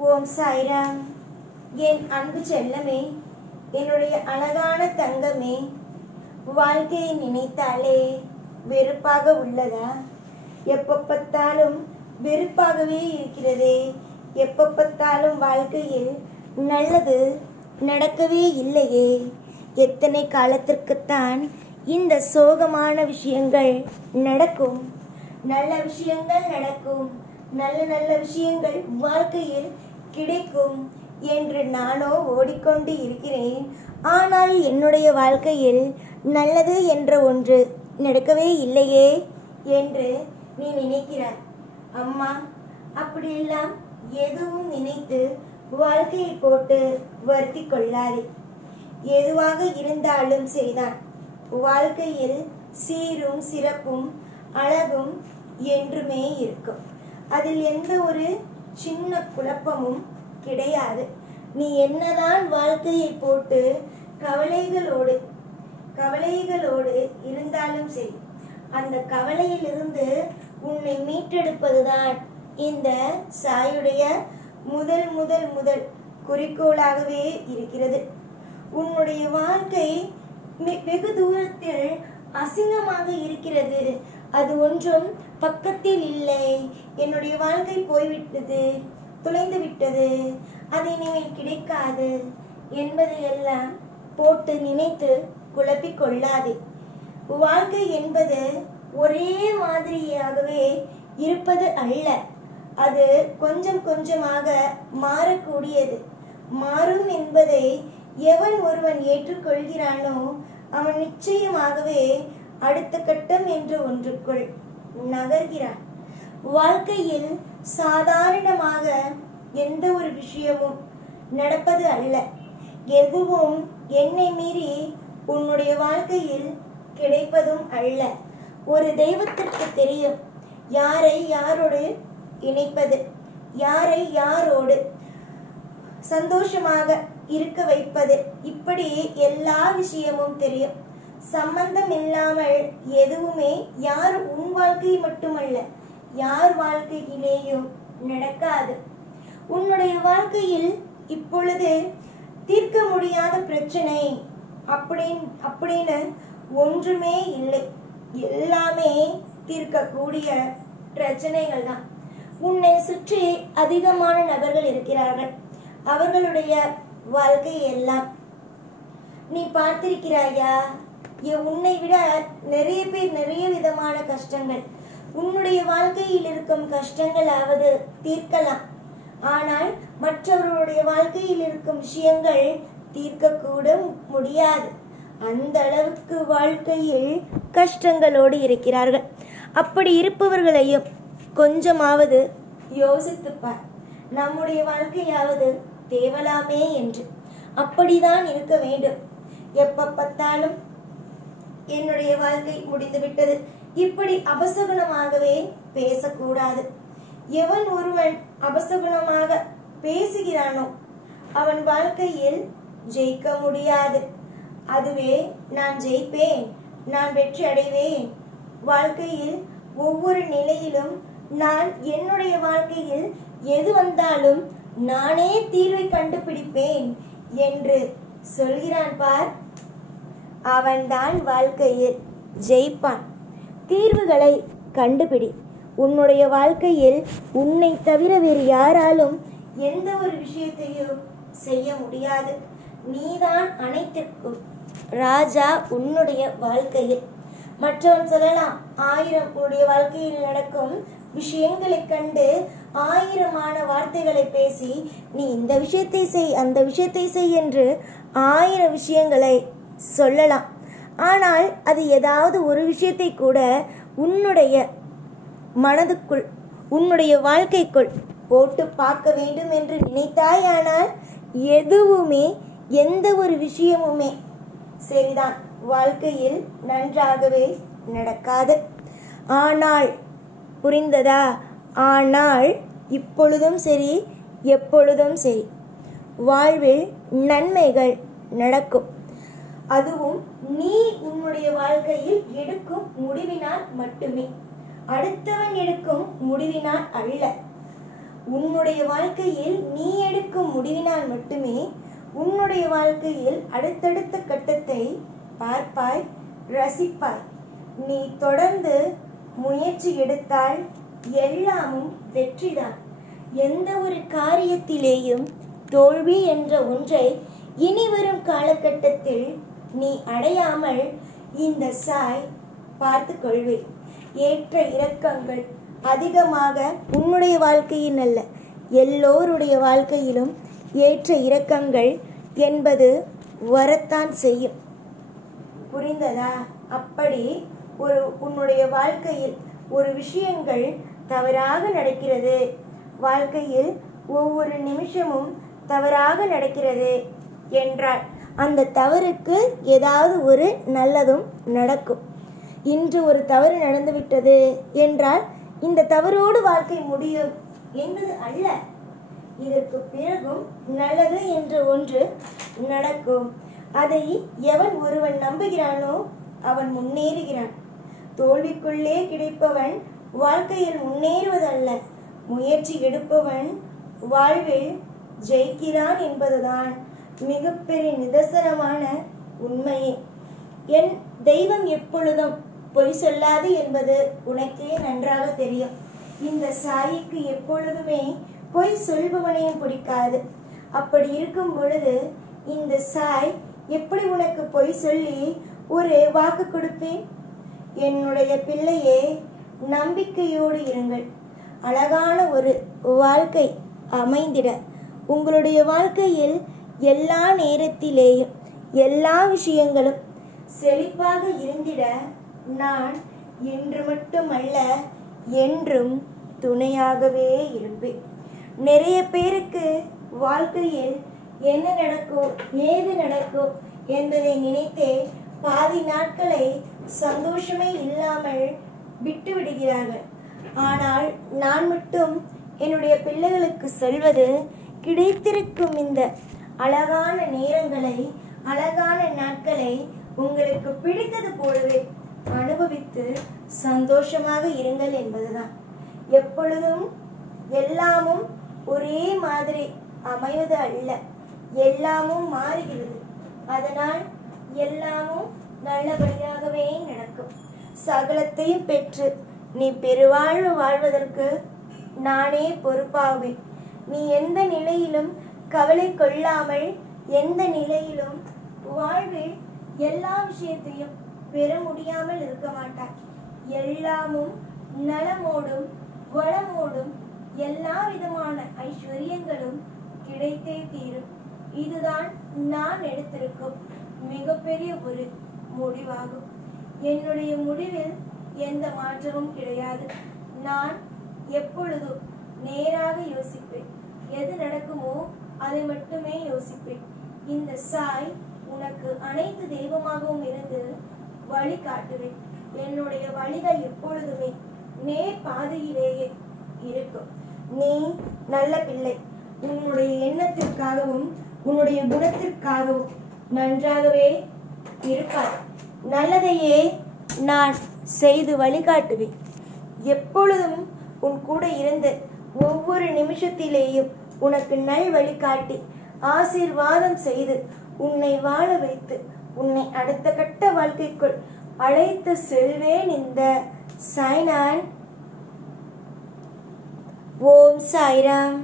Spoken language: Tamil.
ஓம் சாய்ராம். என் அன்பு செல்லமே, என்னுடைய அழகான தங்கமே, வாழ்க்கையை நினைத்தாலே வெறுப்பாக உள்ளதா? எப்ப பார்த்தாலும் வெறுப்பாகவே இருக்கிறதே. எப்ப பார்த்தாலும் வாழ்க்கையில் நல்லது நடக்கவே இல்லையே. எத்தனை காலத்திற்குத்தான் இந்த சோகமான விஷயங்கள் நடக்கும்? நல்ல விஷயங்கள் நடக்கும், நல்ல நல்ல விஷயங்கள் வாழ்க்கையில் கிடைக்கும் என்று நானோ ஓடிக்கொண்டு இருக்கிறேன். ஆனால் என்னுடைய வாழ்க்கையில் நல்லது என்ற ஒன்று நடக்கவே இல்லையே என்று நீ நினைக்கிறாய். அம்மா, அப்படியெல்லாம் எதுவும் நினைத்து வாழ்க்கையை போட்டு வருத்தி கொள்ளாதே. எதுவாக இருந்தாலும் சரிதான், வாழ்க்கையில் சீரும் சிறப்பும் அழகும் என்றுமே இருக்கும். அதில் எந்த ஒரு சின்ன குழப்பமும் கிடையாது. நீ என்னதான் வாழ்க்கையை போட்டு கவலைகளோடு இருந்தாலும் சரி, அந்த கவலையிலிருந்து உன்னை மீட்டெடுப்பதுதான் இந்த சாயுடைய முதல் குறிக்கோளாகவே இருக்கிறது. உன்னுடைய வாழ்க்கை வெகு தூரத்தில் அசிங்கமாக இருக்கிறது, அது ஒன்றும் பக்கத்தில் இல்லை. என்னுடைய வாழ்க்கை போய்விட்டது, தொலைந்து விட்டது, அது இனிமேல் கிடைக்காது என்பதையெல்லாம் போட்டு நினைத்து குழப்பிக் கொள்ளாதே. வாழ்க்கை என்பது ஒரே மாதிரியாகவே இருப்பது அல்ல. அது கொஞ்சம் கொஞ்சமாக மாறக்கூடியது. மாறும் என்பதை எவன் ஒருவன் ஏற்றுக்கொள்கிறானோ அவன் நிச்சயமாகவே அடுத்த கட்டம் என்று ஒன்றுக்குள் நகர்கிறான். வாழ்க்கையில் சாதாரணமாக எந்த ஒரு விஷயமும் நடப்பது அல்ல. எதுவும் என்னை மீறி உன்னுடைய வாழ்க்கையில் கிடைப்பதும் அல்ல. ஒரு தெய்வத்திற்கு தெரியும் யாரை யாரோடு இணைப்பது, யாரை யாரோடு சந்தோஷமாக இருக்க வைப்பது. இப்படி எல்லா விஷயமும் தெரியும். சம்பந்தம் இல்லாமல் எதுவுமே யார் உன் வாழ்க்கை மட்டுமல்ல, யார் வாழ்க்கையிலேயும் நடக்காது. உன்னுடைய வாழ்க்கையில் இப்பொழுது தீர்க்க முடியாத பிரச்சனை அப்படின்னு ஒன்றுமே இல்லை. எல்லாமே தீர்க்கக்கூடிய பிரச்சனைகள் தான். உன்னை சுற்றி அதிகமான நபர்கள் இருக்கிறார்கள். அவர்களுடைய வாழ்க்கை எல்லாம் நீ பார்த்திருக்கிறாயா? உன்னை விட நிறைய பேர் நிறைய விதமான கஷ்டங்கள். உன்னுடைய வாழ்க்கையில் இருக்கும் கஷ்டங்களாவது தீர்க்கலாம், ஆனால் மற்றவர்களுடைய வாழ்க்கையில் இருக்கும் விஷயங்கள் தீர்க்கக்கூட முடியாது. அந்த அளவுக்கு வாழ்க்கையில் கஷ்டங்களோடு இருக்கிறார்கள். அப்படி இருப்பவர்களையும் கொஞ்சமாவது யோசித்துப்பார். நம்முடைய வாழ்க்கையாவது தேவலாமே என்று. அப்படிதான் இருக்க வேண்டும். எப்ப பார்த்தாலும் என்னுடைய வாழ்க்கை முடிந்துவிட்டது, இப்படி அபசகுணமாகவே பேசக்கூடாது. எவன் ஒருவன் அபசகுணமாக பேசுகிறானோ அவன் வாழ்க்கையில் ஜெயிக்க முடியாது. அதுவே நான் ஜெயிப்பேன், நான் வெற்றி அடைவேன். வாழ்க்கையில் ஒவ்வொரு நிலையிலும் நான் என்னுடைய வாழ்க்கையில் எது வந்தாலும் நானே தீர்வை கண்டுபிடிப்பேன் என்று சொல்கிறான் பார், அவன்தான் வாழ்க்கையில் ஜெயிப்பான். தீர்வுகளை கண்டுபிடி. உன்னுடைய வாழ்க்கையில் உன்னை தவிர வேறு யாராலும் எந்த ஒரு விஷயத்தையும் செய்ய முடியாது. நீதான் அனைத்திற்கும் ராஜா உன்னுடைய வாழ்க்கையில். மற்றவன் சொல்லலாம் 1000 உன்னுடைய வாழ்க்கையில் நடக்கும் விஷயங்களை கண்டு 1000 வார்த்தைகளை பேசி நீ இந்த விஷயத்தை செய், அந்த விஷயத்தை செய் என்று 1000 விஷயங்களை சொல்லலாம். ஆனால் அது ஏதாவது ஒரு விஷயத்தை கூட உன்னுடைய மனதுக்குள், உன்னுடைய வாழ்க்கைக்குள் போட்டு பார்க்க வேண்டும் என்று நினைத்தாயானால் எதுவுமே, எந்த ஒரு விஷயமுமே சரிதான், வாழ்க்கையில் நன்றாகவே நடக்காது. ஆனால் புரிந்ததா? ஆனால் இப்பொழுதும் சரி, எப்பொழுதும் சரி, வாழ்வில் நன்மைகள் நடக்கும். அதுவும் நீ உன்னுடைய வாழ்க்கையில் எடுக்கும் முடிவினால் மட்டுமே, அடுத்தவன் எடுக்கும் முடிவினால் அல்ல. உன்னுடைய வாழ்க்கையில் நீ எடுக்கும் முடிவினால் மட்டுமே உன்னுடைய வாழ்க்கையில் அடுத்தடுத்த கட்டத்தை பார்ப்பாய், ரசிப்பாய். நீ தொடர்ந்து முயற்சி எடுத்தால் எல்லாமும் வெற்றிதான். எந்த ஒரு காரியத்திலேயும் தோல்வி என்ற ஒன்றை இனி வரும் காலகட்டத்தில் நீ அடையாமல் இந்த சாய் பார்த்து கொள்வே. ஏற்ற இறக்கங்கள் அதிகமாக உன்னுடைய வாழ்க்கையில் அல்ல, எல்லோருடைய வாழ்க்கையிலும் ஏற்ற இறக்கங்கள் என்பது வரத்தான் செய்யும். புரிந்ததா? அப்படி உன்னுடைய வாழ்க்கையில் ஒரு விஷயங்கள் தவறாக நடக்கிறது, வாழ்க்கையில் ஒவ்வொரு நிமிஷமும் தவறாக நடக்கிறது என்றால் அந்த தவறுக்கு ஏதாவது ஒரு நல்லதும் நடக்கும். இன்று ஒரு தவறு நடந்துவிட்டது என்றால் இந்த தவறோடு வாழ்க்கை முடியும் என்பது அல்ல. இதற்கு பிறகும் நல்லது என்ற ஒன்று நடக்கும். அதை எவன் ஒருவன் நம்புகிறானோ அவன் முன்னேறுகிறான். தோல்விக்குள்ளே கிடைப்பவன் வாழ்க்கையில் முன்னேறுவதல்ல, முயற்சி எடுப்பவன் வாழ்வில் ஜெயிக்கிறான் என்பதுதான் மிகப்பெரிய நிதர்சனமான உண்மையே. என் தெய்வம் எப்பொழுதும் பொய் சொல்லாது என்பது உனக்கே நன்றாக தெரியும். இந்த சாயிக்கு எப்பொழுதுமே பொய் சொல்பவனையும் பிடிக்காது. அப்படி இருக்கும் பொழுது இந்த சாய் எப்படி உனக்கு பொய் சொல்லி ஒரு வாக்கு கொடுப்பேன்? என்னுடைய பிள்ளையே, நம்பிக்கையோடு இருங்கள். அழகான ஒரு வாழ்க்கை அமைந்திட, உங்களுடைய வாழ்க்கையில் எல்லா நேரத்திலேயும் எல்லா விஷயங்களும் செழிப்பாக இருந்திட நான் இன்று மட்டுமல்ல என்றும் துணையாகவே இருப்பேன். நிறைய பேருக்கு வாழ்க்கையில் என்ன நடக்கும், ஏது நடக்கும் என்பதை நினைத்தே பாதி நாட்களை சந்தோஷமே இல்லாமல் விட்டு விடுகிறார்கள். ஆனால் நான் மட்டும் என்னுடைய பிள்ளைகளுக்கு சொல்வது, கிடைத்திருக்கும் இந்த அழகான நேரங்களை, அழகான நாட்களை உங்களுக்கு பிடித்தது போலவே அனுபவித்து சந்தோஷமாக இருங்கள் என்பதுதான். எப்பொழுதும் எல்லாமும் ஒரே மாதிரி அமைவது அல்ல, எல்லாமும் மாறுகிறது. அதனால் எல்லாமும் நல்லபடியாகவே நடக்கும். சகலத்தையும் பெற்று நீ பெருவாழ்வு வாழ்வதற்கு நானே பொறுப்பாவேன். நீ எந்த நிலையிலும் கவலை கொள்ளாமல், எந்த நிலையிலும் வாழ்வில் எல்லா விஷயத்தையும் பெற முடியாமல் இருக்க மாட்டாய். எல்லாமும் நலமோடும் வளமோடும் எல்லா விதமான ஐஸ்வர்யங்களும் கிடைத்தே தீரும். இதுதான் நான் எடுத்திருக்கும் மிகப்பெரிய ஒரு முடிவாகும். என்னுடைய முடிவில் எந்த மாற்றமும் கிடையாது. நான் எப்பொழுதும் நேராக யோசிப்பேன். எது நடக்குமோ அதை மட்டுமே யோசிப்பேன். இந்த சாய் உனக்கு அனைத்து தெய்வமாகவும் இருந்து வழி காட்டுவேன். என்னுடைய வழிகள் எப்பொழுதுமே நேர் பாதையிலேயே இருக்கும். நீ நல்ல பிள்ளை. உன்னுடைய எண்ணத்திற்காகவும் உன்னுடைய குணத்திற்காகவும் நன்றாகவே இருப்பாய். நல்லதையே நான் செய்து வழிகாட்டுவேன். எப்பொழுதும் உன் கூட இருந்து ஒவ்வொரு நிமிஷத்திலேயும் உனக்கு நல் வழிகாட்டி ஆசீர்வாதம் செய்து உன்னை வாழ வைத்து உன்னை அடுத்த கட்ட வாழ்க்கைக்குள் அழைத்து செல்வேன். இந்த சாய்நான். ஓம் சாய்ராம்.